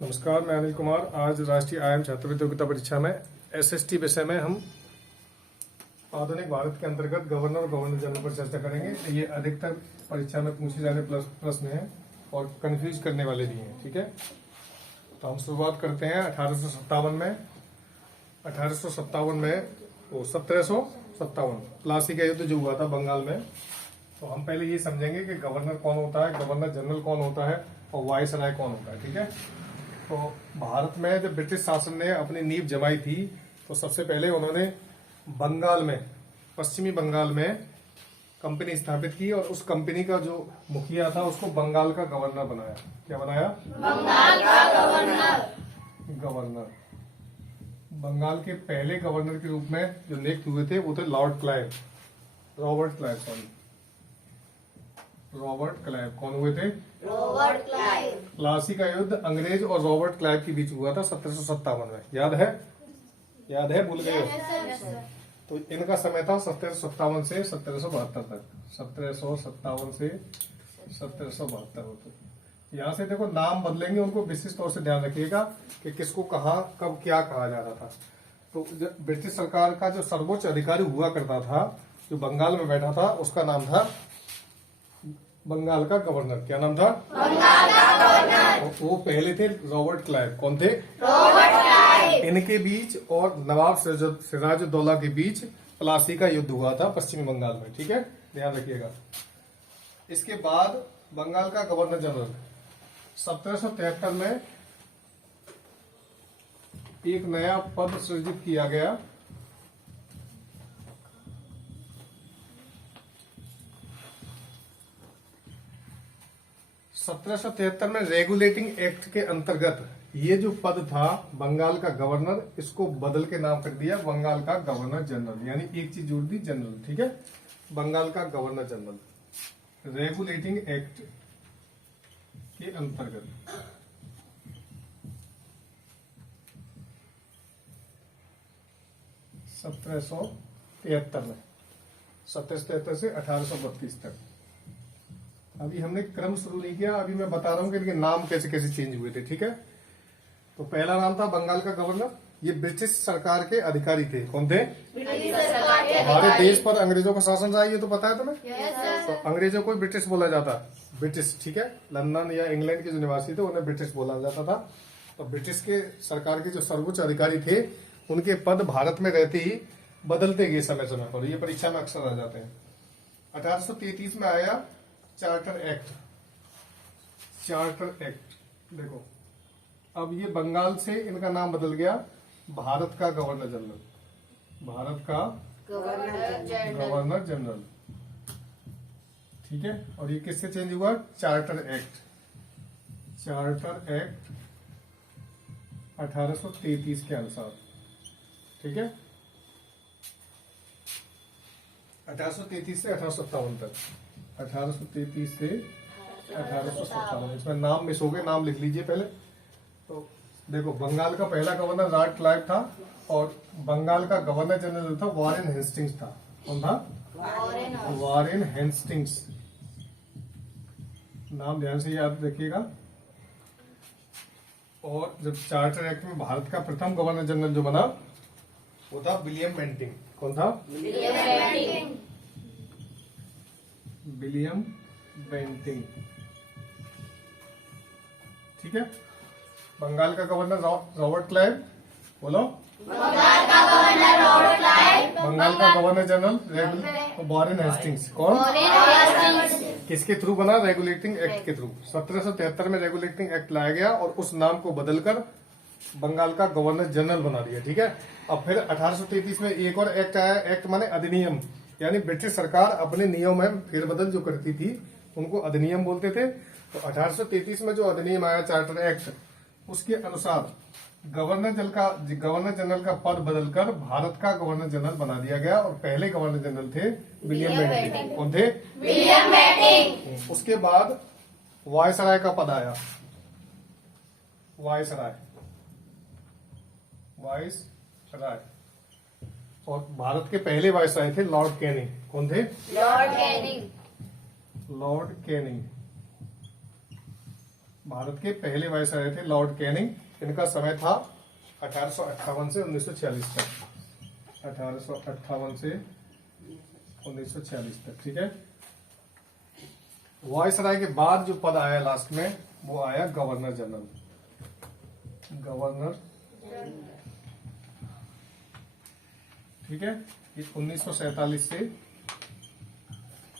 नमस्कार, मैं अनिल कुमार। आज राष्ट्रीय आईएम छात्रवृत्ति योग्यता परीक्षा में एसएसटी विषय में हम आधुनिक भारत के अंतर्गत गवर्नर और गवर्नर जनरल पर चर्चा करेंगे। ये अधिकतर परीक्षा में पूछे जाने प्रश्न हैं और कंफ्यूज करने वाले भी हैं। ठीक है, तो हम शुरुआत करते हैं 1857 में। 1857 में 1757 प्लासी का युद्ध जो हुआ था बंगाल में। तो हम पहले ये समझेंगे कि गवर्नर कौन होता है, गवर्नर जनरल कौन होता है और वायसराय कौन होता है। ठीक है, तो भारत में जब ब्रिटिश शासन ने अपनी नींव जमाई थी तो सबसे पहले उन्होंने बंगाल में, पश्चिमी बंगाल में कंपनी स्थापित की और उस कंपनी का जो मुखिया था उसको बंगाल का गवर्नर बनाया। क्या बनाया? बंगाल का गवर्नर। बंगाल के पहले गवर्नर के रूप में जो नियुक्त हुए थे वो थे रॉबर्ट क्लाइव। कौन हुए थे? Robert Clive. प्लासी का युद्ध अंग्रेज और रॉबर्ट क्लाइव के बीच हुआ था 1757 में। याद है? भूल गए हो? तो इनका समय था 1757 से 1772 तक। 1757 से 1772 तक। यहाँ से देखो नाम बदलेंगे, उनको विशेष तौर से ध्यान रखिएगा कि किसको कहाँ कब क्या कहा जा रहा था। तो ब्रिटिश सरकार का जो सर्वोच्च अधिकारी हुआ करता था, जो बंगाल में बैठा था, उसका नाम था बंगाल का गवर्नर। क्या नाम था? बंगाल का गवर्नर। वो पहले थे रॉबर्ट क्लाइव। कौन थे? Robert Clive. इनके बीच और नवाब सिराजुद्दौला के बीच प्लासी का युद्ध हुआ था पश्चिमी बंगाल में। ठीक है, ध्यान रखिएगा। इसके बाद बंगाल का गवर्नर जनरल 1773 में एक नया पद सृजित किया गया। (1773) में रेगुलेटिंग एक्ट के अंतर्गत ये जो पद था बंगाल का गवर्नर, इसको बदल के नाम कर दिया बंगाल का गवर्नर जनरल। यानी एक चीज जोड़ दी, जनरल। ठीक है, बंगाल का गवर्नर जनरल रेगुलेटिंग एक्ट के अंतर्गत। सत्रह सौ तिहत्तर में 1773 से 1832 तक। अभी हमने क्रम शुरू नहीं किया, अभी मैं बता रहा हूं कि इनके नाम कैसे कैसे चेंज हुए थे। ठीक है, तो पहला नाम था बंगाल का गवर्नर। ये ब्रिटिश सरकार के अधिकारी थे। कौन थे? ब्रिटिश सरकार के। हमारे देश पर अंग्रेजों का शासन रहा, ये तो पता है तुम्हें? तो अंग्रेजों को ब्रिटिश बोला जाता, ब्रिटिश। ठीक है, लंदन या इंग्लैंड के जो निवासी थे उन्हें ब्रिटिश बोला जाता था। तो ब्रिटिश के सरकार के जो सर्वोच्च अधिकारी थे उनके पद भारत में रहते ही बदलते गए समय समय पर। ये परीक्षा में अक्सर आ जाते हैं। 1833 में आया चार्टर एक्ट। देखो, अब ये बंगाल से इनका नाम बदल गया भारत का गवर्नर जनरल। भारत का गवर्नर जनरल। ठीक है, और ये किससे चेंज हुआ? चार्टर एक्ट 1833 के अनुसार। ठीक है, 1833 से 1857 तक। 1833 से 1857। इसमें नाम मिस हो गए, नाम लिख लीजिए पहले। तो देखो, बंगाल का पहला गवर्नर रॉबर्ट क्लाइव था और बंगाल का गवर्नर जनरल था वॉरेन हेस्टिंग्स था। कौन था? Warren Hastings. नाम ध्यान से याद रखिएगा। और जब चार्टर एक्ट में भारत का प्रथम गवर्नर जनरल जो बना वो था विलियम बेंटिंग। कौन था? William Bentinck. ठीक है, बंगाल का गवर्नर रॉबर्ट क्लाइव। बोलो, बंगाल का गवर्नर रॉबर्ट क्लाइव। बंगाल का गवर्नर जनरल वॉरेन हेस्टिंग्स। कौन? किसके थ्रू बना? रेगुलेटिंग एक्ट के थ्रू। 1773 में रेगुलेटिंग एक्ट लाया गया और उस नाम को बदलकर बंगाल का गवर्नर जनरल बना दिया। ठीक है, अब फिर 1833 में एक और एक्ट आया। एक्ट माने अधिनियम, यानी ब्रिटिश सरकार अपने नियम में फेरबदल जो करती थी उनको अधिनियम बोलते थे। तो 1833 में जो अधिनियम आया चार्टर एक्ट, उसके अनुसार गवर्नर जनरल का पद बदलकर भारत का गवर्नर जनरल बना दिया गया और पहले गवर्नर जनरल थे विलियम बेंटिंग। कौन थे? William Bentinck. उसके बाद वायसराय का पद आया। वायसराय और भारत के पहले वायसराय थे लॉर्ड कैनिंग। कौन थे? Lord Canning. भारत के पहले वायसराय थे लॉर्ड कैनिंग। इनका समय था 1858 से 1946 तक। 1858 से 1946 तक, ठीक है। वायसराय के बाद जो पद आया लास्ट में वो आया गवर्नर जनरल। गवर्नर, ठीक है। ये 1947 से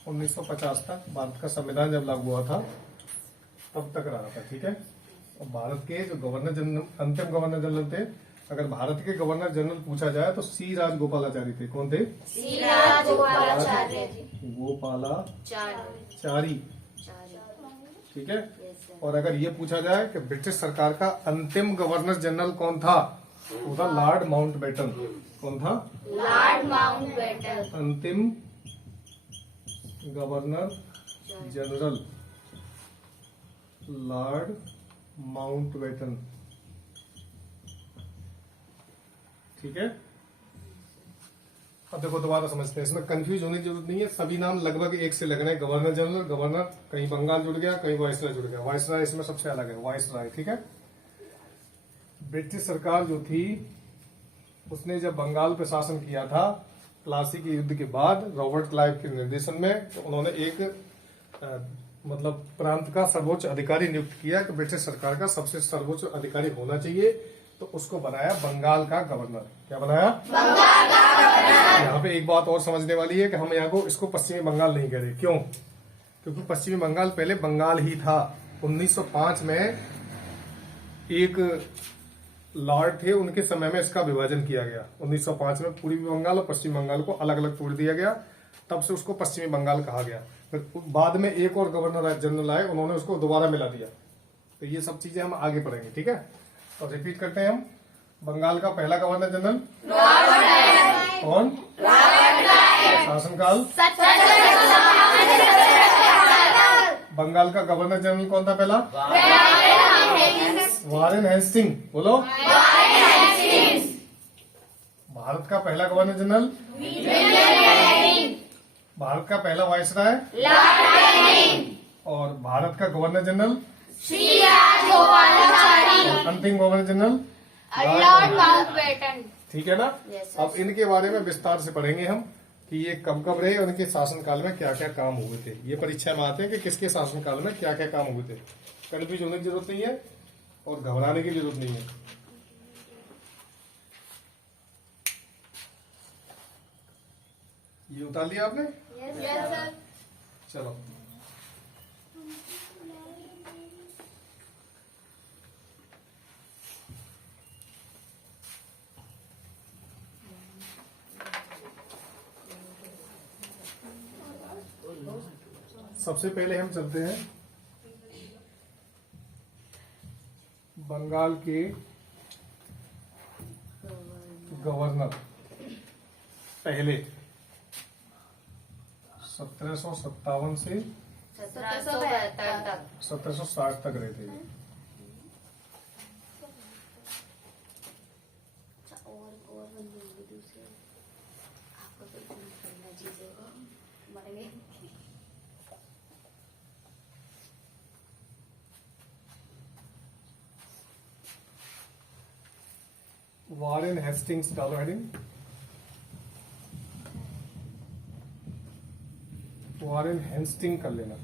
1950 तक भारत का संविधान जब लागू हुआ था तब तक रहा था, ठीक है। और भारत के जो गवर्नर जनरल, अंतिम गवर्नर जनरल थे, अगर भारत के गवर्नर जनरल पूछा जाए तो सी राजगोपालाचारी थे। कौन थे? सी राजगोपालाचारी। गोपालाचारी, ठीक है। और अगर ये पूछा जाए कि ब्रिटिश सरकार का अंतिम गवर्नर जनरल कौन था, तो था लॉर्ड माउंटबेटन। कौन था? Lord Mountbatten. अंतिम गवर्नर जनरल लॉर्ड माउंटबेटन, ठीक है। अब देखो दोबारा समझते हैं, इसमें कंफ्यूज होने की जरूरत नहीं है। सभी नाम लगभग एक से लग रहे हैं। गवर्नर जनरल, गवर्नर, कहीं बंगाल जुड़ गया, कहीं वायसराय जुड़ गया। वायसराय इसमें सबसे अलग है, वायसराय, ठीक है। ब्रिटिश सरकार जो थी उसने जब बंगाल पे शासन किया था प्लासी के युद्ध के बाद रॉबर्ट क्लाइव के निर्देशन में, तो उन्होंने एक मतलब प्रांत का सर्वोच्च अधिकारी नियुक्त किया कि ब्रिटिश सरकार का सबसे सर्वोच्च अधिकारी होना चाहिए, तो उसको बनाया बंगाल का गवर्नर। क्या बनाया? बंगाल का गवर्नर। यहाँ पे एक बात और समझने वाली है कि हम यहाँ को इसको पश्चिमी बंगाल नहीं कह रहे। क्यों? क्योंकि पश्चिमी बंगाल पहले बंगाल ही था। 1905 में एक लॉर्ड थे, उनके समय में इसका विभाजन किया गया। 1905 में पूर्वी बंगाल और पश्चिमी बंगाल को अलग अलग तोड़ दिया गया, तब से उसको पश्चिमी बंगाल कहा गया। फिर बाद में एक और गवर्नर जनरल आए, उन्होंने उसको दोबारा मिला दिया। तो ये सब चीजें हम आगे पढ़ेंगे, ठीक है। तो रिपीट करते हैं हम। बंगाल का पहला गवर्नर जनरल कौन? शासनकाल। बंगाल का गवर्नर जनरल कौन था पहला? Warren Hastings. बोलो। भारत का पहला गवर्नर जनरल? भारत का पहला वायसराय? और भारत का गवर्नर जनरल? श्री राजगोपालाचारी। अंतिम गवर्नर जनरल? Lord Mountbatten. ठीक है ना। Yes, अब इनके बारे में विस्तार से पढ़ेंगे हम कि ये कब कब रहे और इनके शासनकाल में क्या क्या काम हुए थे। ये परीक्षा में आते हैं कि किसके शासनकाल में क्या क्या काम हुए थे। कन्फ्यूज होने की जरूरत नहीं है और घबराने की जरूरत नहीं है। ये उतार लिया आपने? Yes sir. चलो सबसे पहले हम चलते हैं बंगाल के गवर्नर पहले 1757 से 1772 तक। 1760 तक रहे थे। और बंदे दूसरे आपको तो करना चीजें मरेंगे। वारेन हेस्टिंग्स डालो हेडिंग। वारेन हेस्टिंग कर लेना,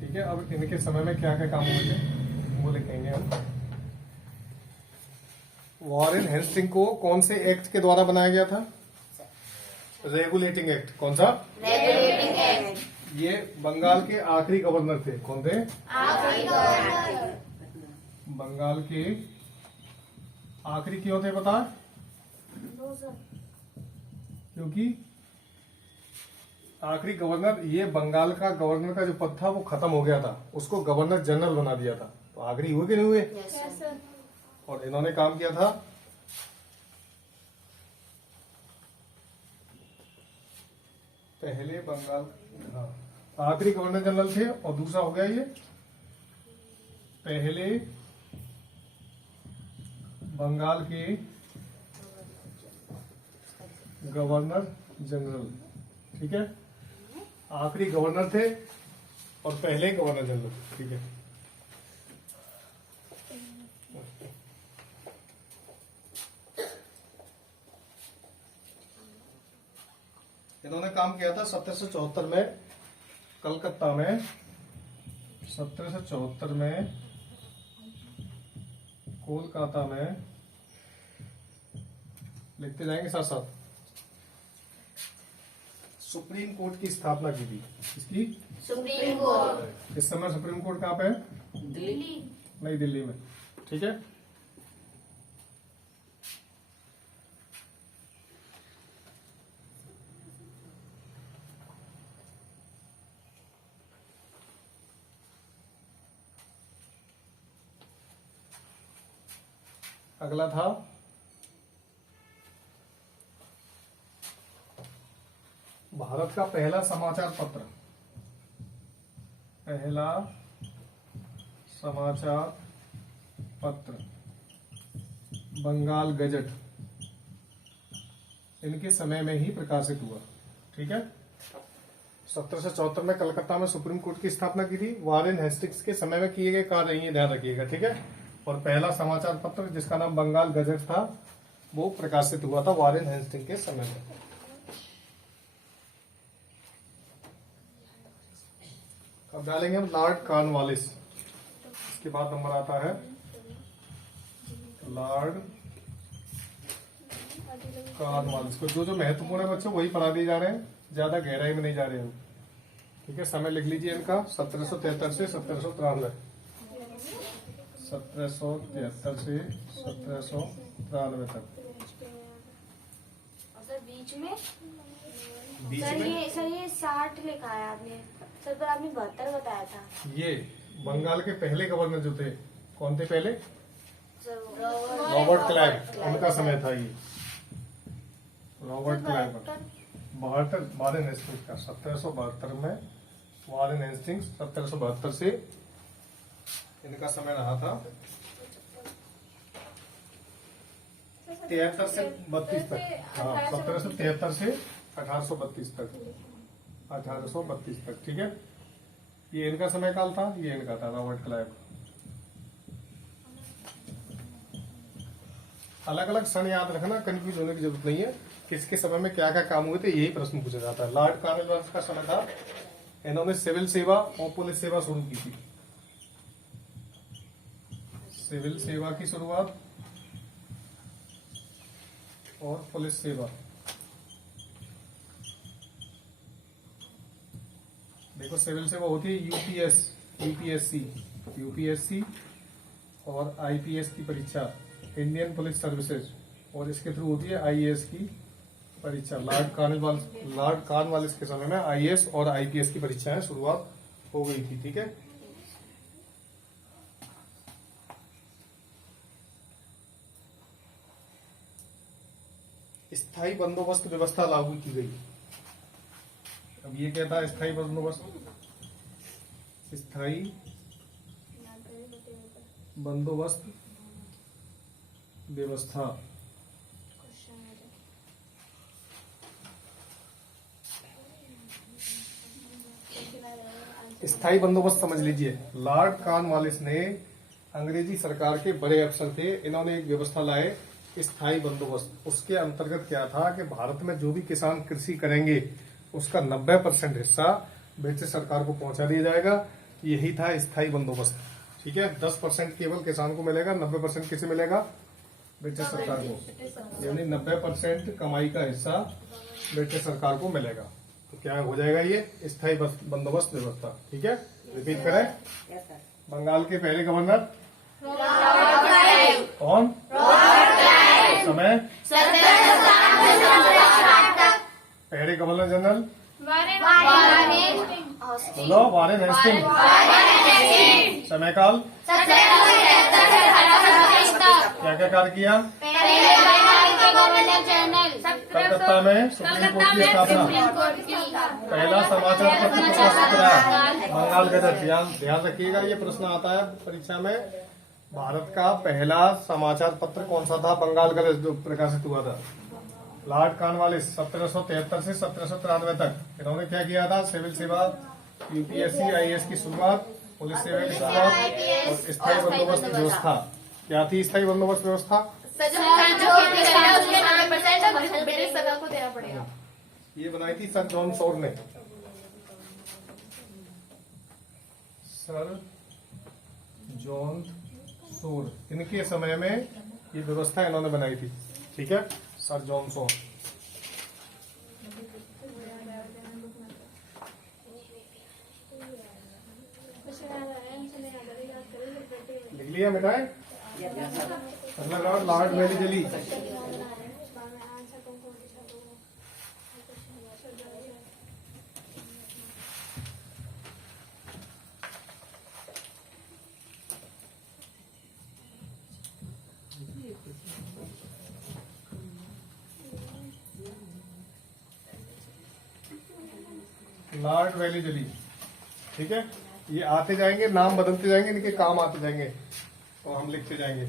ठीक है। अब इनके समय में क्या क्या काम हुए थे वो लिखेंगे हम। वारेन हेस्टिंग को कौन से एक्ट के द्वारा बनाया गया था? Regulating act. कौन सा? Regulating act. ये बंगाल के आखिरी गवर्नर थे। कौन थे? आखिरी गवर्नर। बंगाल के आखिरी क्यों थे पता? क्योंकि आखिरी गवर्नर, ये बंगाल का गवर्नर का जो पद था वो खत्म हो गया था, उसको गवर्नर जनरल बना दिया था। तो आखिरी हुए कि नहीं हुए? Yes sir. और इन्होंने काम किया था पहले बंगाल, हाँ, आखिरी गवर्नर जनरल थे। और दूसरा हो गया ये पहले बंगाल के गवर्नर जनरल, ठीक है। आखिरी गवर्नर थे और पहले गवर्नर जनरल, ठीक है। इन्होंने काम किया था 1774 में कलकत्ता में, 1774 में कोलकाता में, लिखते जाएंगे साथ साथ, सुप्रीम कोर्ट की स्थापना की थी। इसकी सुप्रीम कोर्ट इस समय सुप्रीम कोर्ट कहाँ पे है? दिल्ली। नई दिल्ली में। ठीक है, अगला था भारत का पहला समाचार पत्र, पहला समाचार पत्र बंगाल गजट, इनके समय में ही प्रकाशित हुआ। ठीक है, 1774 में कलकत्ता में सुप्रीम कोर्ट की स्थापना की थी, वारेन हेस्टिंग्स के समय में किए गए कार्य, ये ध्यान रखिएगा। ठीक है, और पहला समाचार पत्र जिसका नाम बंगाल गजट था वो प्रकाशित हुआ था वारेन हेस्टिंग के समय में। अब डालेंगे हम लॉर्ड कॉर्नवालिस, इसके बाद नंबर आता है लॉर्ड कॉर्नवालिस को। जो जो महत्वपूर्ण है बच्चों वही पढ़ा दिए जा रहे हैं, ज्यादा गहराई में नहीं जा रहे हैं। ठीक है, समय लिख लीजिए इनका 1773 से 1793, 1773 से 1793 तक। और सर बीच में बीच सर में ये 60 लिखा है आपने सर, पर आपने 72 बताया था। ये बंगाल के पहले गवर्नर जो थे, कौन थे पहले? सर रॉबर्ट क्लाइव, उनका समय था ये, रॉबर्ट क्लाइव। 72 वारेन हेस्टिंग्स का 1772 में, वारेन हेस्टिंग्स 1772 से इनका समय रहा था 73 से 32 तक। हाँ, 1773 से 1832 तक, 1832 तक। ठीक है, ये इनका समय काल था, ये इनका था रॉबर्ट क्लाइव। अलग अलग सन याद रखना, कंफ्यूज होने की जरूरत नहीं है, किसके समय में क्या क्या काम हुए थे यही प्रश्न पूछा जाता है। लॉर्ड कॉर्नवालिस का समय था, इन्होंने सिविल सेवा और पुलिस सेवा शुरू की थी। सिविल सेवा की शुरुआत और पुलिस सेवा। देखो सिविल सेवा होती है यूपीएससी और आईपीएस की परीक्षा, इंडियन पुलिस सर्विसेज, और इसके थ्रू होती है आईएएस की परीक्षा। लॉर्ड कॉर्नवालिस के समय में आईएएस और आईपीएस की परीक्षाएं शुरुआत हो गई थी। ठीक है, स्थायी बंदोबस्त व्यवस्था लागू की गई। अब ये कहता है स्थायी बंदोबस्त, स्थायी बंदोबस्त व्यवस्था। स्थायी बंदोबस्त समझ लीजिए, लॉर्ड कॉर्नवालिस ने, अंग्रेजी सरकार के बड़े अफसर थे, इन्होंने एक व्यवस्था लाए स्थायी बंदोबस्त। उसके अंतर्गत क्या था कि भारत में जो भी किसान कृषि करेंगे उसका 90% हिस्सा ब्रिटिश सरकार को पहुंचा दिया जाएगा। यही था स्थायी बंदोबस्त। ठीक है, 10% केवल किसान को मिलेगा, 90% किसे मिलेगा? ब्रिटिश सरकार को, यानी 90% कमाई का हिस्सा ब्रिटिश सरकार को मिलेगा। तो क्या हो जाएगा ये स्थायी बंदोबस्त व्यवस्था। ठीक है, रिपीट करें। बंगाल के पहले गवर्नर कौन? समय पहले गवर्नर जनरल बोलो, वारेन हेस्टिंग। समय काल क्या क्या कार्य किया? कलकत्ता में सुप्रीम कोर्ट की स्थापना, पहला समाचार पत्र प्रकाशित कराया बंगाल गजट। ध्यान रखिएगा, ये प्रश्न आता है परीक्षा में। भारत का पहला समाचार पत्र कौन सा था? बंगाल गजट, जो प्रकाशित हुआ था। लॉर्ड कॉर्नवालिस 1773 से 1793 तक इन्होंने क्या किया था? सिविल सेवा, यूपीएससी, आईएएस की शुरुआत, पुलिस सेवा की शुरुआत और स्थायी बंदोबस्त व्यवस्था। क्या थी स्थायी बंदोबस्त व्यवस्था? ये बनाई थी सर जॉन शोर ने। सर जॉन शोर, इनके समय में ये व्यवस्था इन्होंने बनाई थी। ठीक है, सर जॉन शोर। लिख लिया मिटाए? अगला लॉर्ड वेलीजली। लॉर्ड वेलीजली। ठीक है, ये आते जाएंगे, नाम बदलते जाएंगे, इनके काम आते जाएंगे और हम लिखते जाएंगे।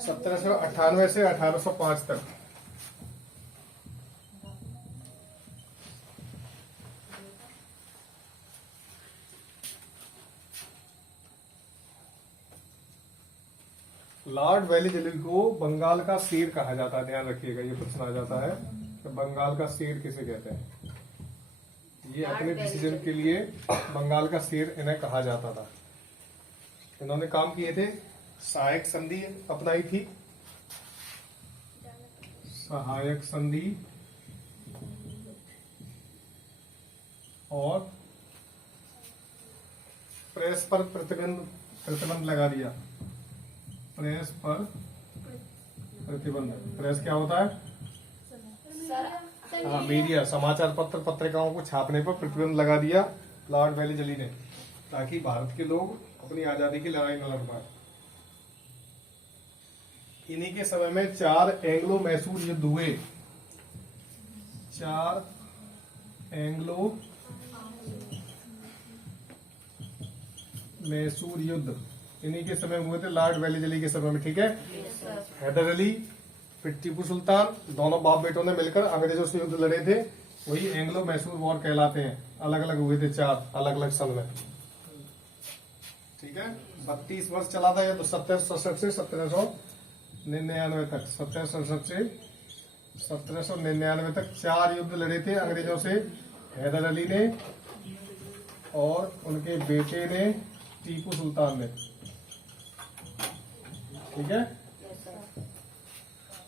1798 से 1805 तक। लॉर्ड वेलीजली को बंगाल का शेर कहा जाता है। ध्यान रखिएगा, ये प्रश्न आ जाता है कि बंगाल का शेर किसे कहते हैं। ये अपने डिसीजन के लिए बंगाल का शेर इन्हें कहा जाता था। इन्होंने काम किए थे, सहायक संधि अपनाई थी, सहायक संधि, और प्रेस पर प्रतिबंध लगा दिया। प्रेस पर प्रतिबंध। प्रेस क्या होता है? हाँ, मीडिया, समाचार पत्र, पत्रिकाओं को छापने पर प्रतिबंध लगा दिया लॉर्ड वेलीजली ने, ताकि भारत के लोग अपनी आजादी की लड़ाई न लड़ पाए। इन्हीं के समय में 4 एंग्लो मैसूर युद्ध हुए। 4 एंग्लो मैसूर युद्ध इन्हीं के समय हुए थे, लॉर्ड वेलीजली के समय में। ठीक है, हैदर अली फिर टीपू सुल्तान, दोनों बाप बेटों ने मिलकर अंग्रेजों से युद्ध लड़े थे। वही एंग्लो मैसूर वॉर कहलाते हैं। अलग अलग हुए थे, 4 अलग अलग सन में। ठीक है, 32 वर्ष चला था ये तो, 1767 से 1799 तक। 1767 से 1799 तक 4 युद्ध लड़े थे अंग्रेजों से हैदर अली ने और उनके बेटे ने टीपू सुल्तान ने। ठीक है,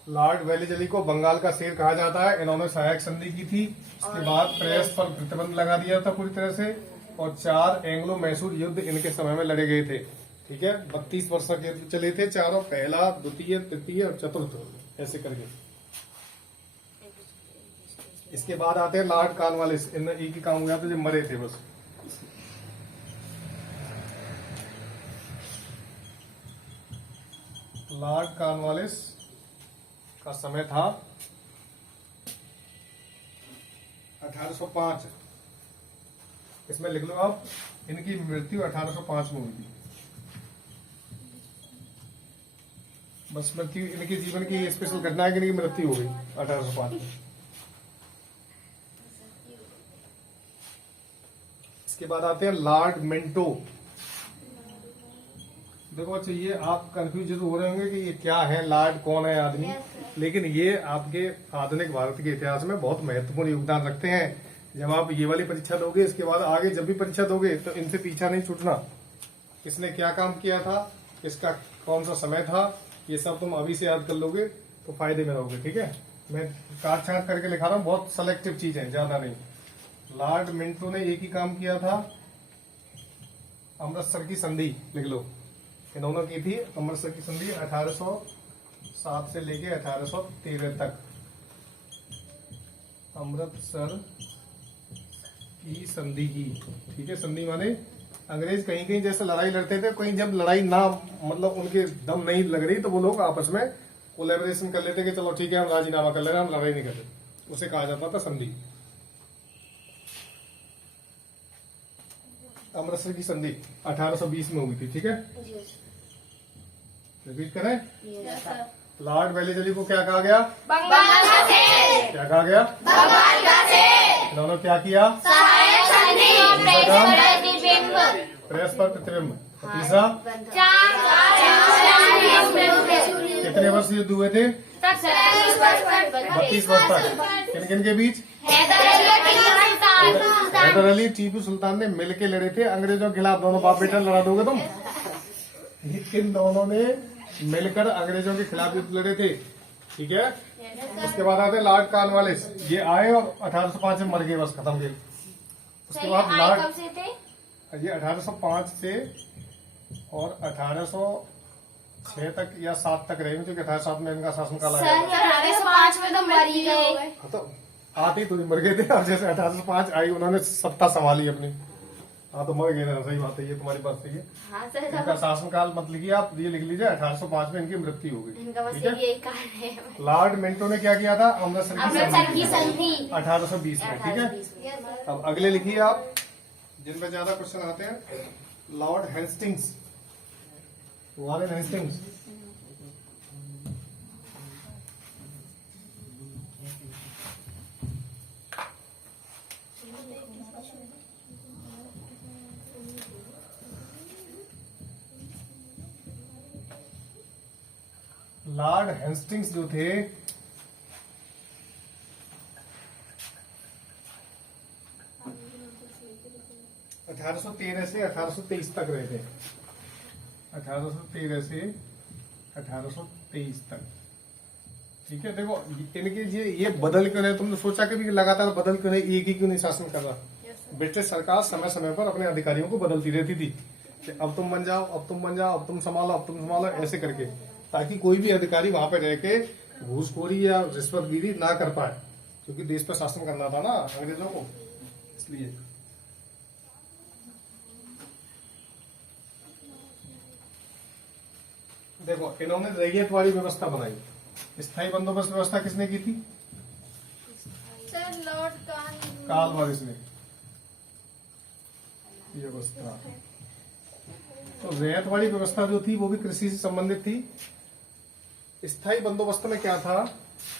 लॉर्ड वेलीजली को बंगाल का शेर कहा जाता है। इन्होंने सहायक संधि की थी, उसके बाद प्रेस पर प्रतिबंध लगा दिया था पूरी तरह से, और 4 एंग्लो मैसूर युद्ध इनके समय में लड़े गए थे। ठीक है, 32 वर्ष के युद्ध चले थे चारों, पहला, द्वितीय, तृतीय और चतुर्थ, ऐसे करके। इसके बाद आते हैं लॉर्ड कॉर्नवालिस। इन एक ही काम हो गया था, जब मरे थे बस। लॉर्ड कॉर्नवालिस का समय था 1805। इसमें लिख लो आप, इनकी मृत्यु 1805 में हुई थी। बस मृत्यु, इनके जीवन की स्पेशल घटना है कि इनकी मृत्यु हो गई 1805 में। इसके बाद आते हैं लॉर्ड मिंटो। देखो अच्छा, ये आप कंफ्यूज जरूर हो रहे होंगे कि ये क्या है, लॉर्ड कौन है आदमी, लेकिन ये आपके आधुनिक भारत के इतिहास में बहुत महत्वपूर्ण योगदान रखते हैं। जब आप ये वाली परीक्षा दोगे, इसके बाद आगे जब भी परीक्षा दोगे तो इनसे पीछा नहीं छूटना। किसने क्या काम किया था, इसका कौन सा समय था, ये सब तुम अभी से याद कर लोगे तो फायदे में रहोगे। ठीक है, मैं काट छाट करके लिखा रहा हूँ, बहुत सेलेक्टिव चीज है, ज्यादा नहीं। लॉर्ड मिंटो ने एक ही काम किया था, अमृतसर की संधि लिख लो। इन्होंने की थी अमृतसर की संधि 1807 से लेके 1813 तक। अमृतसर की संधि की। ठीक है, संधि माने अंग्रेज कहीं कहीं जैसे लड़ाई लड़ते थे, कहीं जब लड़ाई ना, मतलब उनके दम नहीं लग रही, तो वो लोग आपस में कोलैबोरेशन कर लेते कि चलो ठीक है हम राजीनामा कर ले रहे हैं, हम लड़ाई नहीं करते। उसे कहा जाता था संधि। अमृतसर की संधि 1820 में हुई थी। ठीक है, रिपीट करें। लॉर्ड वेलीजली को क्या कहा गया? बंगाल का शेर। क्या कहा गया? बंगाल का शेर। इन्होंने क्या किया? सहायक संधि, प्रेस पर प्रतिबिंब। तीसरा, 4 कितने वर्ष युद्ध हुए थे? 32 वर्ष 32 वर्ष तक। किन किन के बीच? हैदर अली टीपू सुल्तान ने मिलके लड़े थे अंग्रेजों के खिलाफ। दोनों बाप बेटा लड़ा दोगे तुम? इन दोनों ने मिलकर अंग्रेजों के खिलाफ युद्ध लड़े थे, ठीक है। उसके बाद आते लॉर्ड कॉर्नवालिस। ये आए और 1805 में मर गए, बस खत्म गए। उसके बाद लॉर्ड, ये 1805 से और 1806 तक या 7 तक रहे, क्योंकि 1807 में इनका शासनकाल आया। 1805 में तो मर ही गए। तो आते तो मर गए थे, और जैसे 1805 आई उन्होंने सत्ता संभाली अपनी। हाँ तो मर गए ना, सही बात है, ये तुम्हारी बात सही है। हाँ सर, इनका शासनकाल मत लिखिए आप, ये लिख लीजिए 1805 में इनकी मृत्यु हो गई, इनका बस ठीक है। यही कारण है। लॉर्ड मिंटो ने क्या किया था? अमृतसर की संधि 1820 में, ठीक है। अब अगले लिखिए आप, जिनमें ज्यादा क्वेश्चन आते हैं। Lord Hastings, Warren Hastings. Lord Hastings जो थे, अठारह सौ 13 से 1823 तक रहे थे। 1813 से 1823 तक, ठीक है। देखो इनके ये बदल क्यों रहे? तुमने सोचा कि लगातार बदल क्यों रहे? एक ही क्यों नहीं शासन कर रहा? ब्रिटिश सरकार समय समय पर अपने अधिकारियों को बदलती रहती थी कि अब तुम बन जाओ, अब तुम बन जाओ, अब तुम संभालो, अब तुम संभालो, ऐसे करके, ताकि कोई भी अधिकारी वहां पे रह के घूसखोरी या रिश्वतगिरी ना कर पाए, क्योंकि देश पर शासन करना था ना अंग्रेजों को, इसलिए। देखो इन्होंने रैयतवाड़ी व्यवस्था बनाई। स्थायी बंदोबस्त व्यवस्था किसने की थी? सर लॉर्ड कॉर्नवालिस ने ये व्यवस्था। तो रैयतवाड़ी व्यवस्था जो थी वो भी कृषि से संबंधित थी। स्थायी बंदोबस्त में क्या था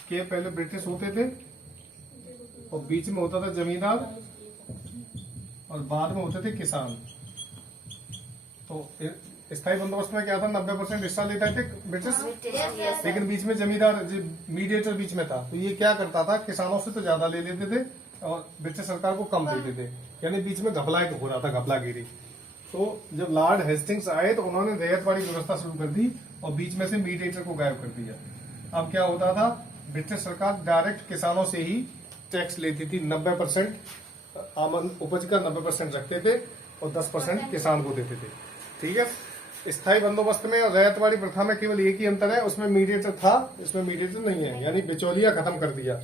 कि पहले ब्रिटिश होते थे और बीच में होता था जमींदार और बाद में होते थे किसान। तो स्थायी बंदोबस्त में क्या था? 90% हिस्सा लेते थे ब्रिटिश, लेकिन बीच में जमींदार मीडिएटर बीच में था। तो ये क्या करता था? किसानों से तो ज्यादा ले लेते थे और ब्रिटिश सरकार को कम देते थे, यानी बीच में घपला हो रहा था, घपलागिरी। तो जब लॉर्ड हेस्टिंग्स आए तो उन्होंने रैयतवाड़ी व्यवस्था शुरू कर दी और बीच में से मीडिएटर को गायब कर दिया। अब क्या होता था? ब्रिटिश सरकार डायरेक्ट किसानों से ही टैक्स लेती थी। 90% आमदन उपज का 90% रखते थे और 10% किसान को देते थे, ठीक है। स्थायी बंदोबस्त में और रैयतवाड़ी प्रथा में केवल एक ही अंतर है, उसमें मीडिएटर था, इसमें मीडिएटर नहीं है, यानी बिचौलिया खत्म कर दिया।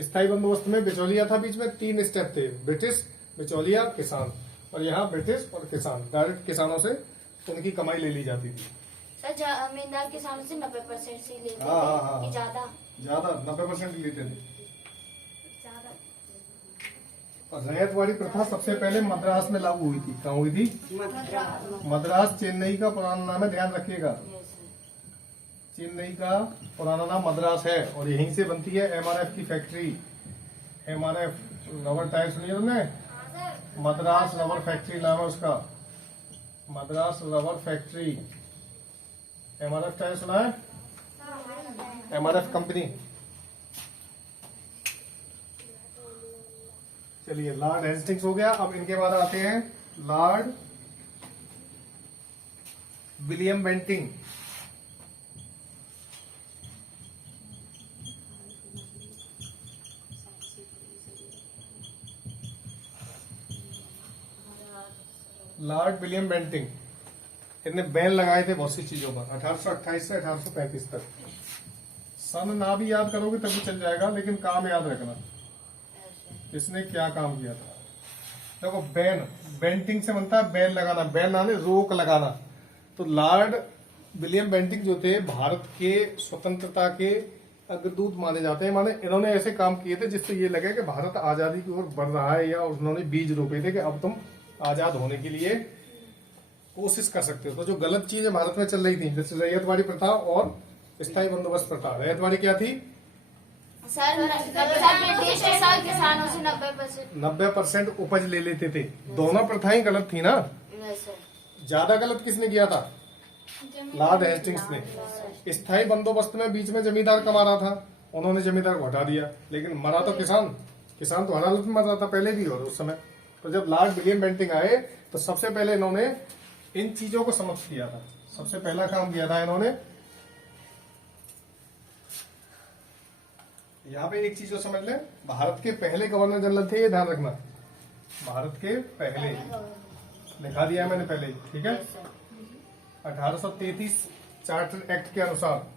स्थायी बंदोबस्त में बिचौलिया था, बीच में 3 स्टेप थे, ब्रिटिश, बिचौलिया, किसान। और यहाँ ब्रिटिश और किसान डायरेक्ट किसानों से उनकी कमाई ले ली जाती थी। सर जमींदार किसानों से 90% से लेते थे। हाँ। ज्यादा 90% लेते थे। और रैयतवाड़ी प्रथा सबसे पहले मद्रास में लागू हुई थी। कहाँ हुई थी? मद्रास चेन्नई का पुराना नाम है, ध्यान रखिएगा। चेन्नई का पुराना नाम मद्रास है और यहीं से बनती है MRF की फैक्ट्री। MRF रबर टायर सुनिए तुमने? मद्रास रबर फैक्ट्री नाम है उसका, Madras rubber factory. MRF tyre सुना है? MRF company. चलिए लॉर्ड हेस्टिंग्स हो गया। अब इनके बाद आते हैं lord William Bentinck. Lord William Bentinck, इन्हें बैन लगाए थे बहुत सी चीजों पर 1828 से 1835 तक। सन ना भी याद करोगे तभी चल जाएगा, लेकिन काम याद रखना इसने क्या काम किया था। देखो बैन, बेंटिंग से बनता है बैन लगाना, बैन आने रोक लगाना। तो लॉर्ड विलियम बेंटिंग जो थे भारत के स्वतंत्रता के अग्रदूत माने जाते हैं। माने इन्होंने ऐसे काम किए थे जिससे ये लगे कि भारत आजादी की ओर बढ़ रहा है, या उन्होंने बीज रोपे थे कि अब तुम आजाद होने के लिए कोशिश कर सकते हो। तो जो गलत चीजें भारत में चल रही थी, जैसे रैयतवाड़ी प्रथा और स्थायी बंदोबस्त प्रथा। रैयतवाड़ी क्या थी? सर ब्रिटिश किसानों से 90% उपज ले लेते थे। दोनों प्रथाएं गलत थी ना। ज्यादा गलत किसने किया था? लॉर्ड हेस्टिंग्स ने। स्थायी बंदोबस्त में बीच में जमींदार कमा रहा था, उन्होंने जमींदार को हटा दिया, लेकिन मरा तो किसान तो हर हालत में मर रहा था पहले भी और उस समय। तो जब लॉर्ड विलियम बेंटिंग आए तो सबसे पहले इन्होंने इन चीजों को समाप्त किया था। सबसे पहला काम किया था इन्होंने, यहाँ पे एक चीज को समझ लें, भारत के पहले गवर्नर जनरल थे, ये ध्यान रखना, भारत के पहले, लिखा दिया है मैंने पहले ही, ठीक है। 1833 चार्टर एक्ट के अनुसार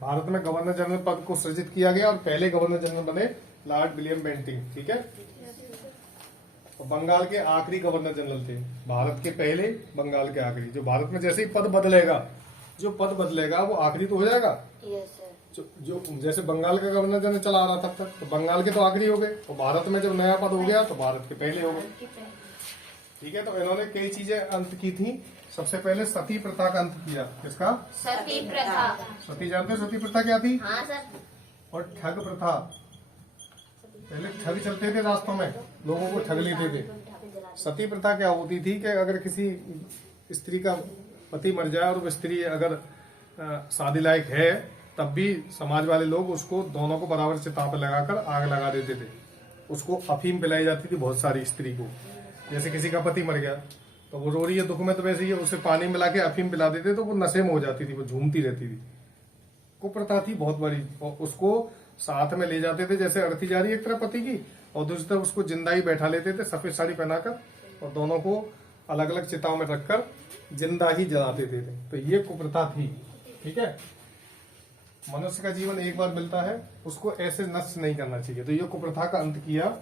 भारत में गवर्नर जनरल पद को सृजित किया गया और पहले गवर्नर जनरल बने लॉर्ड विलियम बेंटिंग, ठीक है। और बंगाल के आखिरी गवर्नर जनरल थे, भारत के पहले, बंगाल के आखिरी। जो भारत में जैसे ही पद बदलेगा, जो पद बदलेगा वो आखिरी तो हो जाएगा। जो जैसे बंगाल का गवर्नर जनरल चला आ रहा तब तक, तो बंगाल के तो आखिरी हो गए, और भारत में जब नया पद हो गया तो भारत के पहले हो गए, ठीक है। तो इन्होंने कई चीजें अंत की थी। सबसे पहले सती प्रथा का अंत किया। किसका? सती प्रथा। सती जानते हो सती प्रथा क्या थी? हाँ सर। और ठग प्रथा, पहले ठग चलते थे रास्तों में, लोगों को ठग लेते थे। सती प्रथा क्या होती थी कि अगर किसी स्त्री का पति मर जाए और वो स्त्री अगर शादी लायक है, तब भी समाज वाले लोग उसको दोनों को बराबर चिता पर लगाकर आग लगा देते थे। उसको अफीम पिलाई जाती थी बहुत सारी स्त्री को। जैसे किसी का पति मर गया तो वो रो रही है दुख में, तो वैसे ही उसे पानी मिला के अफीम पिला देते, तो वो नशे में हो जाती थी, वो झूमती रहती थी। कुप्रथा थी बहुत बड़ी, और उसको साथ में ले जाते थे, जैसे अर्थी जा रही है एक तरफ पति की, और दूसरी तरफ उसको जिंदा ही बैठा लेते थे सफेद साड़ी पहनाकर, और दोनों को अलग अलग चिताओं में रखकर जिंदा ही जला देते थे। तो ये कुप्रथा थी, ठीक है। मनुष्य का जीवन एक बार मिलता है, उसको ऐसे नष्ट नहीं करना चाहिए। तो ये कुप्रथा का अंत किया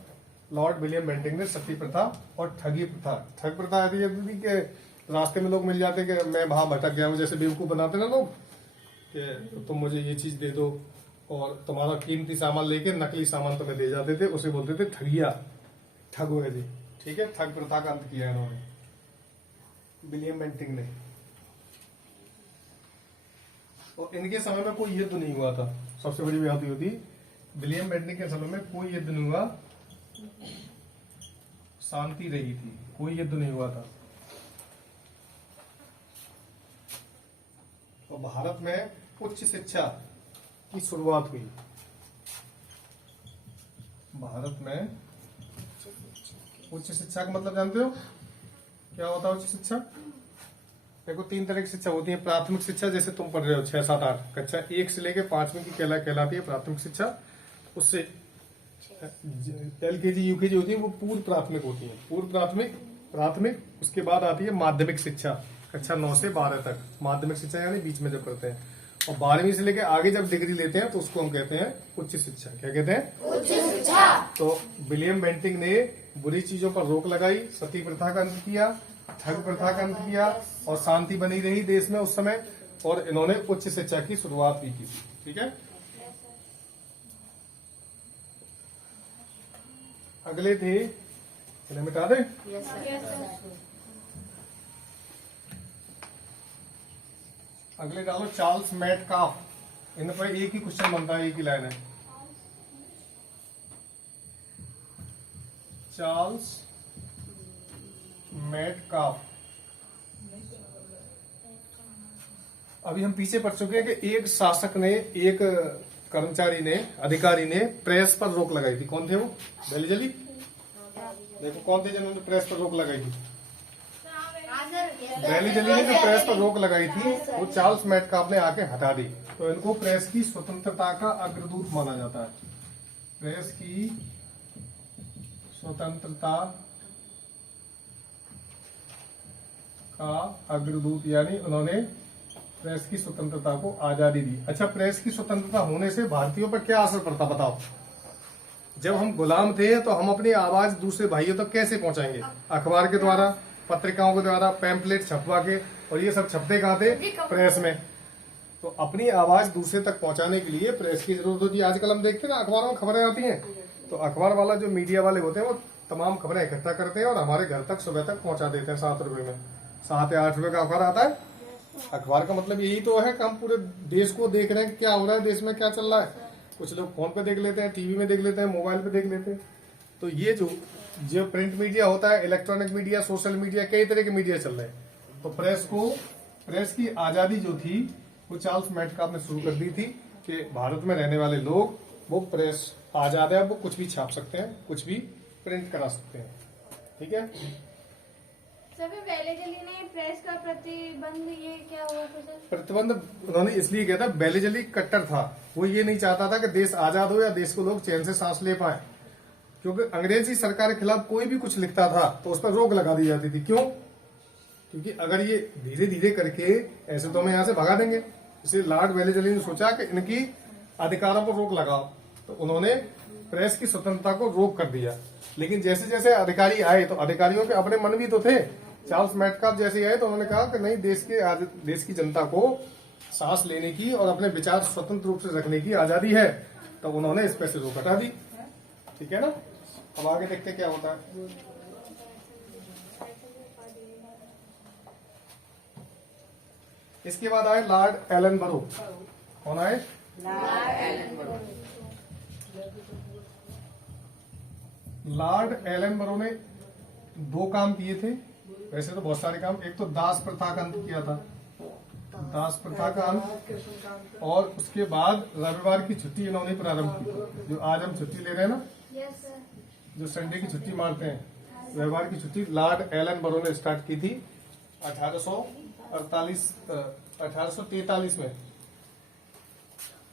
लॉर्ड विलियम बेंटिंग ने, सती प्रथा और ठगी प्रथा। ठग प्रथा ऐसी थी कि रास्ते में लोग मिल जाते कि मैं वहां भटक गया हूँ, जैसे बेवकूफ बनाते ना लोग कि तुम मुझे ये चीज दे दो, और तुम्हारा कीमती सामान लेके नकली सामान तुम्हें दे जाते थे, उसे बोलते थे ठगिया, ठग हुए थे, ठीक है। ठग प्रथा का अंत किया इन्होंने, विलियम बेंटिंग ने। और इनके समय में कोई युद्ध नहीं हुआ था, सबसे बड़ी बात ये होती, विलियम बेंटिंग के समय में कोई युद्ध नहीं हुआ, शांति रही थी, कोई युद्ध नहीं हुआ था। और भारत में उच्च शिक्षा की शुरुआत हुई। भारत में उच्च शिक्षा का मतलब जानते हो क्या होता है? उच्च शिक्षा देखो, 3 तरह की शिक्षा होती है। प्राथमिक शिक्षा जैसे तुम पढ़ रहे हो 6, 7, 8 कक्षा 1 से लेके 5वीं की कहलाती है प्राथमिक शिक्षा। उससे LKG UKG होती है, वो पूर्व प्राथमिक होती है, पूर्व प्राथमिक। उसके बाद आती है माध्यमिक शिक्षा, कक्षा 9 से 12 तक माध्यमिक शिक्षा, यानी बीच में जब पढ़ते हैं। और 12वीं से लेके आगे जब डिग्री लेते हैं तो उसको हम कहते हैं उच्च शिक्षा। क्या कहते हैं? उच्च शिक्षा। तो विलियम बेंटिंग ने बुरी चीजों पर रोक लगाई, सती प्रथा का अंत किया, ठग प्रथा का अंत किया, और शांति बनी रही देश में उस समय, और इन्होंने उच्च शिक्षा की शुरुआत भी की, ठीक है। अगले थे, इन्हें मिटा दे। अगले डालो चार्ल्स मेटकाफ। इन पर एक ही क्वेश्चन बनता है, एक ही लाइन है। Charles Metcalfe. अभी हम पीछे पढ़ चुके हैं कि एक शासक ने, एक कर्मचारी ने, अधिकारी ने प्रेस पर रोक लगाई थी। कौन थे वो? जल्दी देखो, कौन थे जिन्होंने प्रेस पर रोक लगाई थी? बेली जली ने जो प्रेस पर रोक लगाई थी वो चार्ल्स मेटकाफ ने आके हटा दी। तो इनको प्रेस की स्वतंत्रता का अग्रदूत माना जाता है। प्रेस की स्वतंत्रता का अग्रदूत, यानी उन्होंने प्रेस की स्वतंत्रता को आजादी दी। अच्छा, प्रेस की स्वतंत्रता होने से भारतीयों पर क्या असर पड़ता बताओ? जब हम गुलाम थे तो हम अपनी आवाज दूसरे भाइयों तक कैसे पहुंचाएंगे? अखबार के द्वारा, पत्रिकाओं के द्वारा, पैम्पलेट छपवा के, और ये सब छपते कहाँ थे? प्रेस में। तो अपनी आवाज दूसरे तक पहुंचाने के लिए प्रेस की जरूरत होती है। आजकल हम देखते हैं ना, अखबारों में खबरें आती हैं, तो अखबार वाला जो मीडिया वाले होते हैं वो तमाम खबरें इकट्ठा करते हैं और हमारे घर तक सुबह तक पहुंचा देते हैं 7 रुपए में। 7 या 8 रुपए का अखबार आता है। अखबार का मतलब यही तो है कि हम पूरे देश को देख रहे हैं, क्या हो रहा है देश में, क्या चल रहा है। कुछ लोग फोन पे देख लेते हैं, टीवी में देख लेते हैं, मोबाइल पे देख लेते हैं। तो ये जो प्रिंट मीडिया होता है, इलेक्ट्रॉनिक मीडिया, सोशल मीडिया, कई तरह के मीडिया चल रहे हैं। तो प्रेस की आजादी जो थी वो चार्ल्स मेटकाफ ने शुरू कर दी थी। कि भारत में रहने वाले लोग वो प्रेस आजाद है, वो कुछ भी छाप सकते हैं, कुछ भी प्रिंट करा सकते हैं। ठीक है। सभी वेलेजली ने प्रेस का प्रतिबंध ये क्या हुआ था सर? प्रतिबंध उन्होंने इसलिए किया था, वेलेजली कट्टर था, वो ये नहीं चाहता था कि देश आजाद हो या देश को लोग चैन से सांस ले पाए, क्योंकि अंग्रेजी सरकार के खिलाफ कोई भी कुछ लिखता था तो उस पर रोक लगा दी जाती थी। क्यों? क्योंकि अगर ये धीरे धीरे करके ऐसे तो हमें यहाँ से भगा देंगे, इसलिए लॉर्ड वेलेजली ने सोचा कि इनकी अधिकारों पर रोक लगाओ, तो उन्होंने प्रेस की स्वतंत्रता को रोक कर दिया। लेकिन जैसे जैसे अधिकारी आए तो अधिकारियों के अपने मन भी तो थे। चार्ल्स मेटकाफ जैसे आए तो उन्होंने कहा कि नहीं, देश की जनता को सांस लेने की और अपने विचार स्वतंत्र रूप से रखने की आजादी है, तो उन्होंने इस पे से रोक हटा दी। ठीक है ना। अब आगे देखते क्या होता है। इसके बाद आए लॉर्ड एलनबरो। कौन आए? लॉर्ड एलनबरो ने दो काम किए थे, वैसे तो बहुत सारे काम। एक तो दास प्रथा का अंत किया था, दास प्रथा का अंत, और उसके बाद रविवार की छुट्टी इन्होंने प्रारंभ की थी। जो आज हम छुट्टी ले रहे हैं ना, यस सर, जो संडे की छुट्टी मारते हैं, रविवार की छुट्टी लॉर्ड एलनबरो ने स्टार्ट की थी 1843 में।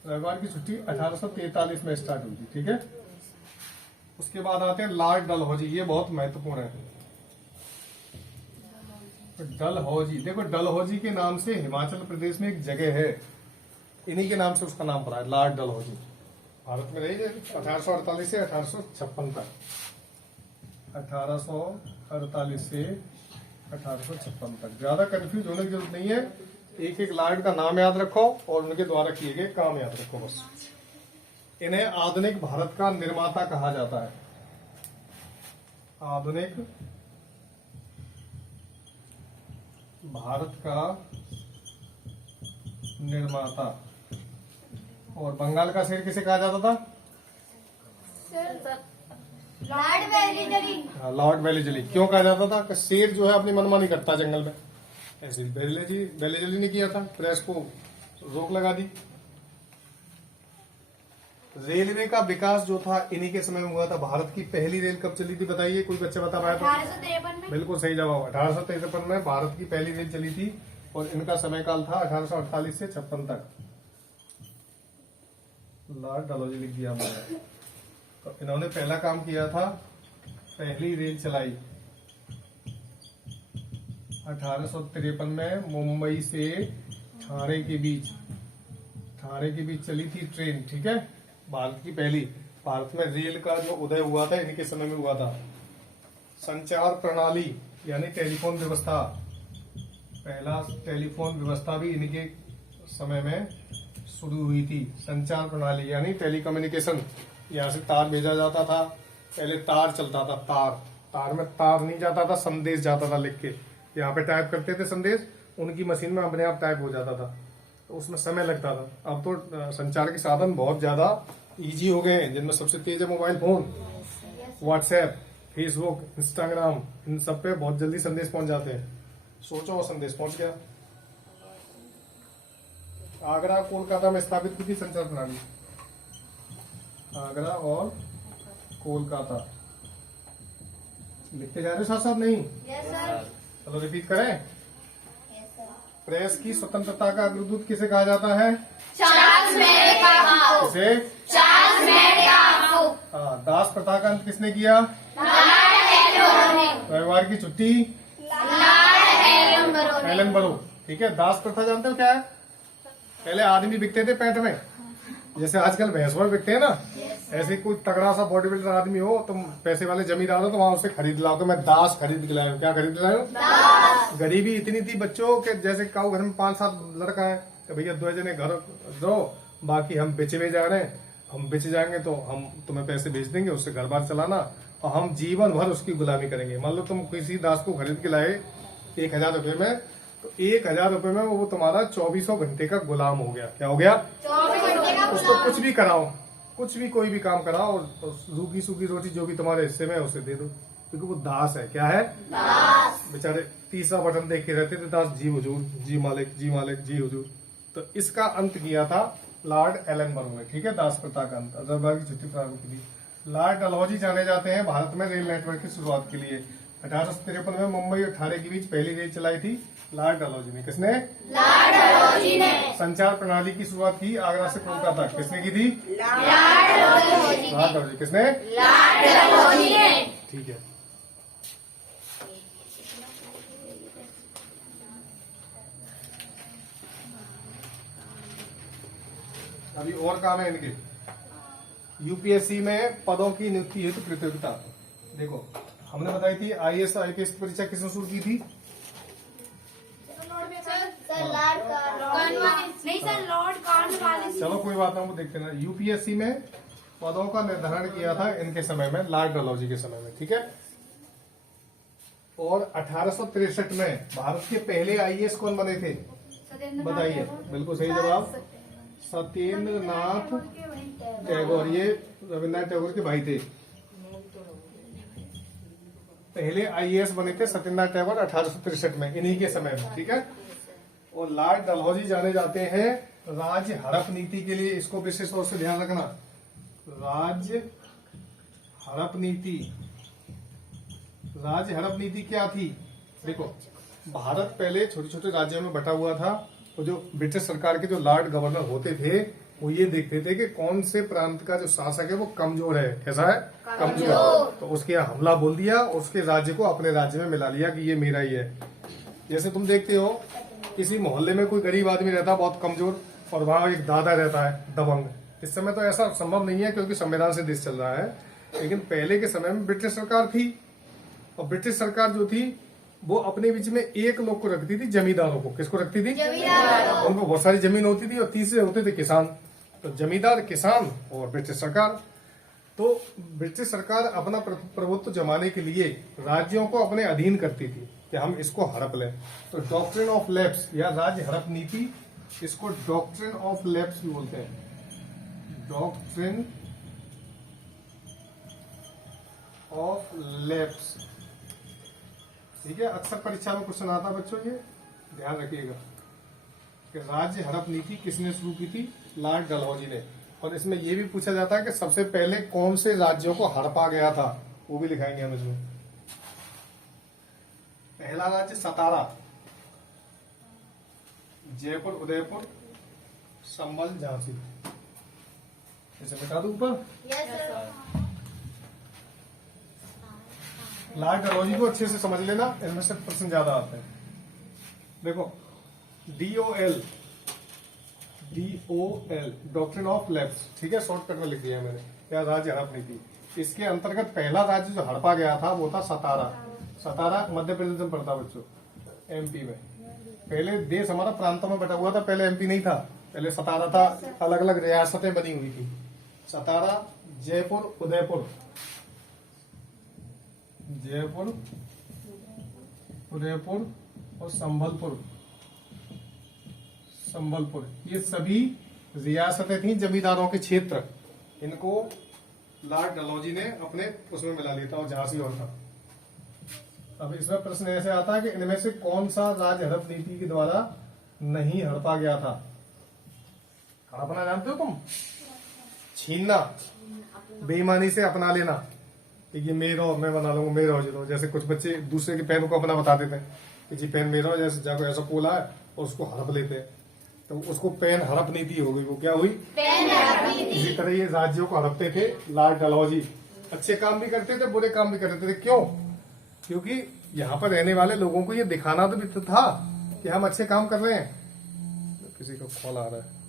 रविवार की छुट्टी 1843 में स्टार्ट हुई थी। ठीक है। उसके बाद आते हैं लॉर्ड डलहौजी, ये बहुत महत्वपूर्ण है। डलहौजी, देखो डलहौजी के नाम से हिमाचल प्रदेश में एक जगह है, इन्हीं के नाम से उसका नाम पड़ा है, लॉर्ड डलहौजी। भारत में रही 1848 से 1856 तक, 1848 से 1856 तक। ज्यादा कंफ्यूज होने की जरूरत नहीं है, एक एक लॉर्ड का नाम याद रखो और उनके द्वारा किए गए काम याद रखो बस। इन्हें आधुनिक भारत का निर्माता कहा जाता है, आधुनिक भारत का निर्माता। और बंगाल का शेर किसे कहा जाता था? Lord Wellesley. Lord Wellesley. क्यों कहा जाता था? कि शेर जो है अपनी मनमानी करता जंगल में, ऐसे वेलेजली ने किया था, प्रेस को रोक लगा दी। रेलवे का विकास जो था इन्हीं के समय में हुआ था। भारत की पहली रेल कब चली थी बताइए, कोई बच्चा बता पाया था? 1853 में। बिल्कुल सही जवाब, 1853 में भारत की पहली रेल चली थी, और इनका समय काल था 1848 से 56 तक। लॉर्ड डलहौजी लिख दिया मैंने। तो इन्होंने पहला काम किया था, पहली रेल चलाई 1853 में मुंबई से ठाणे के बीच चली थी ट्रेन। ठीक है। भारत की पहली, भारत में रेल का जो उदय हुआ था इनके समय में हुआ था। संचार प्रणाली यानी टेलीफोन व्यवस्था, पहला टेलीफोन व्यवस्था भी इनके समय में शुरू हुई थी। संचार प्रणाली यानी टेलीकम्युनिकेशन, यहाँ से तार भेजा जाता था, पहले तार चलता था, तार में तार नहीं जाता था, संदेश जाता था लिख के, यहाँ पे टाइप करते थे संदेश, उनकी मशीन में अपने आप टाइप हो जाता था, तो उसमें समय लगता था। अब तो संचार के साधन बहुत ज्यादा इजी हो गए हैं, जिनमें सबसे तेज है mobile phone, WhatsApp, Facebook, Instagram, इन सब पे बहुत जल्दी संदेश पहुंच जाते हैं। सोचो वो संदेश पहुंच गया। आगरा कोलकाता में स्थापित की थी संचार प्रणाली, आगरा और कोलकाता। लिखते जा रहे हो साथ साथ? नहीं? Yes sir. चलो रिपीट करें। प्रेस की स्वतंत्रता का अग्रदूत किसे कहा जाता है? Charles Metcalfe. किसे? Charles Metcalfe. दास प्रथा का अंत किसने किया? Lord Ellenborough. रविवार की छुट्टी? Lord Ellenborough. एलनबरो। ठीक है। दास प्रथा जानते हो क्या है? पहले आदमी बिकते थे पेट में, जैसे आजकल भैंसवर बिकते हैं ना, ऐसे कोई तगड़ा सा बॉडी बिल्डर आदमी हो, तुम पैसे वाले जमींदार हो, तो वहां उसे खरीद लाओ कि मैं दास खरीद के लाया। क्या खरीद लाया? गरीबी इतनी थी बच्चों के, जैसे काऊ घर में 5-7 लड़का है, तो भैया 2 जने घर दो, बाकी हम बेचे जा रहे हैं, हम बेचे जाएंगे तो हम तुम्हें पैसे भेज देंगे, उससे घर बार चलाना, और हम जीवन भर उसकी गुलामी करेंगे। मान लो तुम किसी दास को खरीद के लाए 1000 रुपए में, तो 1000 रुपए में वो तुम्हारा 2400 घंटे का गुलाम हो गया। क्या हो गया? 24 घंटे का। उसको कुछ भी कराओ, कुछ भी कोई भी काम कराओ, और रूखी सूखी रोटी जो भी तुम्हारे हिस्से में उसे दे दो, क्योंकि वो दास है। क्या है? दास। बेचारे तीसरा बटन देख के रहते थे, दास जी हुजूर, जी मालिक, जी मालिक, जी हुजूर। तो इसका अंत किया था लॉर्ड एलन बर्नवे, ठीक है, दास प्रथा का अंत, अजहरबाग की छुट्टी प्रारंभ की थी। लॉर्ड डलहौजी जाने जाते हैं भारत में रेल नेटवर्क की शुरुआत के लिए। 1853 में मुंबई और ठाणे के बीच पहली रेल चलाई थी लॉर्ड डलहौजी ने। किसने? लॉर्ड डलहौजी ने। संचार प्रणाली की शुरुआत की आगरा से कोलकाता तक, किसने की थी? लॉर्ड डलहौजी ने। लॉर्ड डलहौजी। किसने? लॉर्ड डलहौजी ने। ठीक है। अभी और काम है इनके। यूपीएससी में पदों की नियुक्ति हेतु प्रतियोगिता। देखो हमने बताई थी आईएएस आईपीएस की परीक्षा किसने शुरू की थी? नहीं सर, लॉर्ड कॉर्नवालिस। चलो कोई बात ना, वो देखते ना। यूपीएससी में पदों का निर्धारण किया था इनके समय में, लॉर्ड डलहौजी के समय में, ठीक है। और 1863 में भारत के पहले आईएएस कौन बने थे? बताइए। बिल्कुल सही जवाब, सत्येंद्र नाथ टैगोर। ये रविन्द्रनाथ टैगोर के भाई थे। पहले आईएएस बने थे सत्येंद्रनाथ टैगोर 1863 में, इन्हीं के समय में, ठीक है। और लॉर्ड डलहौजी जाने जाते हैं राज्य हड़प नीति के लिए। इसको विशेष तौर से ध्यान रखना, राज्य हड़प नीति। राज्य हड़प नीति क्या थी? देखो भारत पहले छोटे छोटे राज्यों में बटा हुआ था, तो जो ब्रिटिश सरकार के जो लॉर्ड गवर्नर होते थे वो ये देखते थे कि कौन से प्रांत का जो शासक है वो कमजोर है। कैसा है? कमजोर। तो उसके यहाँ हमला बोल दिया, उसके राज्य को अपने राज्य में मिला लिया कि ये मेरा ही है। जैसे तुम देखते हो किसी मोहल्ले में कोई गरीब आदमी रहता बहुत कमजोर, और वहां एक दादा रहता है दबंग। इस समय तो ऐसा संभव नहीं है क्योंकि संविधान से देश चल रहा है, लेकिन पहले के समय में ब्रिटिश सरकार थी, और ब्रिटिश सरकार जो थी वो अपने बीच में एक लोग को रखती थी, जमींदारों को। किसको रखती थी? जमींदारों। उनको बहुत सारी जमीन होती थी, और तीसरे होते थे किसान। तो जमींदार, किसान और ब्रिटिश सरकार। तो ब्रिटिश सरकार अपना प्रभुत्व जमाने के लिए राज्यों को अपने अधीन करती थी कि हम इसको हड़प लें। तो डॉक्ट्रिन ऑफ लैप्स या राज्य हड़प नीति, इसको डॉक्ट्रिन ऑफ लैप्स भी बोलते हैं। डॉक्ट्रिन ऑफ लैप्स, ठीक है। अक्सर परीक्षा में क्वेश्चन आता है बच्चों, ये ध्यान रखिएगा कि राज्य हड़प नीति किसने शुरू की थी? लॉर्ड डलहौजी ने। और इसमें यह भी पूछा जाता है कि सबसे पहले कौन से राज्यों को हड़पा गया था, वो भी लिखाएंगे हम इसमें। पहला राज्य सतारा, जयपुर, उदयपुर, संभल, झांसी। इसे बता दूं ऊपर। लॉर्ड डलहौजी को अच्छे से समझ लेना, इनमें से प्रश्न ज्यादा आते हैं। देखो DOL, डॉक्ट्रिन ऑफ लैप्स, ठीक है, शॉर्टकट में लिख दिया मैंने। क्या? राज्य हड़प नीति। इसके अंतर्गत पहला राज्य जो हड़पा गया था वो था सतारा। सतारा मध्य प्रदेश में पड़ता बच्चों, MP में। पहले देश हमारा प्रांतों में बटा हुआ था, पहले MP नहीं था, पहले सतारा था, अलग अलग रियासतें बनी हुई थी। सतारा, जयपुर, उदयपुर, जयपुर, उदयपुर और संभलपुर, ये सभी रियासतें थी, जमींदारों के क्षेत्र। इनको लॉर्ड डलहौजी ने अपने उसमें मिला लिया था, और झांसी और था। अब इसमें प्रश्न ऐसे आता है कि इनमें से कौन सा राज्य हड़प नीति के द्वारा नहीं हड़पा गया था? हड़पना जानते हो तुम? छीनना, बेईमानी से अपना लेना, ये मेरा, मैं बना लूंगा, मेरा हो जाए। जैसे कुछ बच्चे दूसरे के पेन को अपना बता देते हैं कि जी पेन मेरा हो, जैसे जाको ऐसा पोला है और उसको हड़प लेते हैं, तो उसको पेन हड़प नीति हो गई। वो क्या हुई? पेन हड़प नीति। इसी तरह ये राज्यों को हड़पते थे लॉर्ड डलहौजी। अच्छे काम भी करते थे, बुरे काम भी करते थे। क्यों? क्योंकि यहाँ पर रहने वाले लोगों को ये दिखाना तो भी था कि हम अच्छे काम कर रहे हैं। किसी का कॉल आ रहा है।